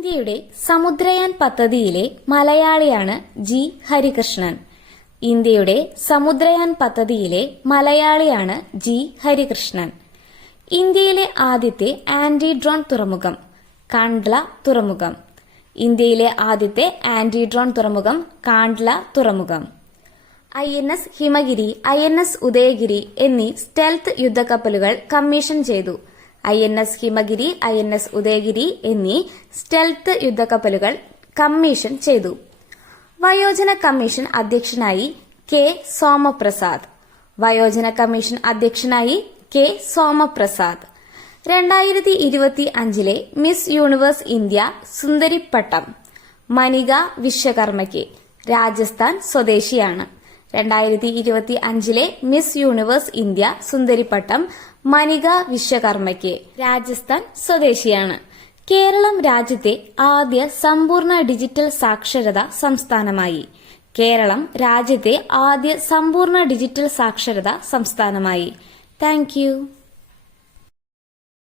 ഇന്ത്യയുടെ സമുദ്രയാൻ പദ്ധതിയിലെ മലയാളിയാണ് ജി ഹരികൃഷ്ണൻ. ഇന്ത്യയുടെ സമുദ്രയാൻ പദ്ധതിയിലെ മലയാളിയാണ് ജി ഹരികൃഷ്ണൻ. ഇന്ത്യയിലെ ആദ്യത്തെ ആന്റി ഡ്രോൺ തുറമുഖം കാണ്ട്ല തുറമുഖം. ഇന്ത്യയിലെ ആദ്യത്തെ ആന്റി ഡ്രോൺ തുറമുഖം കാണ്ട്ല തുറമുഖം. INS ഹിമഗിരി, INS ഉദയഗിരി എന്നീ സ്റ്റെൽത്ത് യുദ്ധക്കപ്പലുകൾ കമ്മീഷൻ ചെയ്തു. INS ഹിമഗിരി, INS ഉദയഗിരി എന്നീ സ്റ്റെൽത്ത് യുദ്ധക്കപ്പലുകൾ കമ്മീഷൻ ചെയ്തു. വയോജന കമ്മീഷൻ അധ്യക്ഷനായി കെ സോമപ്രസാദ്. വയോജന കമ്മീഷൻ അധ്യക്ഷനായി K Somaprasad. 2025 Miss Universe India സുന്ദരിപ്പട്ടം മനിക വിശ്വകർമ്മയ്ക്ക്. രാജസ്ഥാൻ സ്വദേശിയാണ്. 2025 മിസ് യൂണിവേഴ്സ് ഇന്ത്യ സുന്ദരിപ്പട്ടം മനിക വിശ്വകർമ്മയ്ക്ക്. രാജസ്ഥാൻ സ്വദേശിയാണ്. കേരളം രാജ്യത്തെ ആദ്യ സമ്പൂർണ്ണ ഡിജിറ്റൽ സാക്ഷരതാ സംസ്ഥാനമായി. കേരളം രാജ്യത്തെ ആദ്യ സമ്പൂർണ്ണ ഡിജിറ്റൽ സാക്ഷരതാ സംസ്ഥാനമായി. Thank you.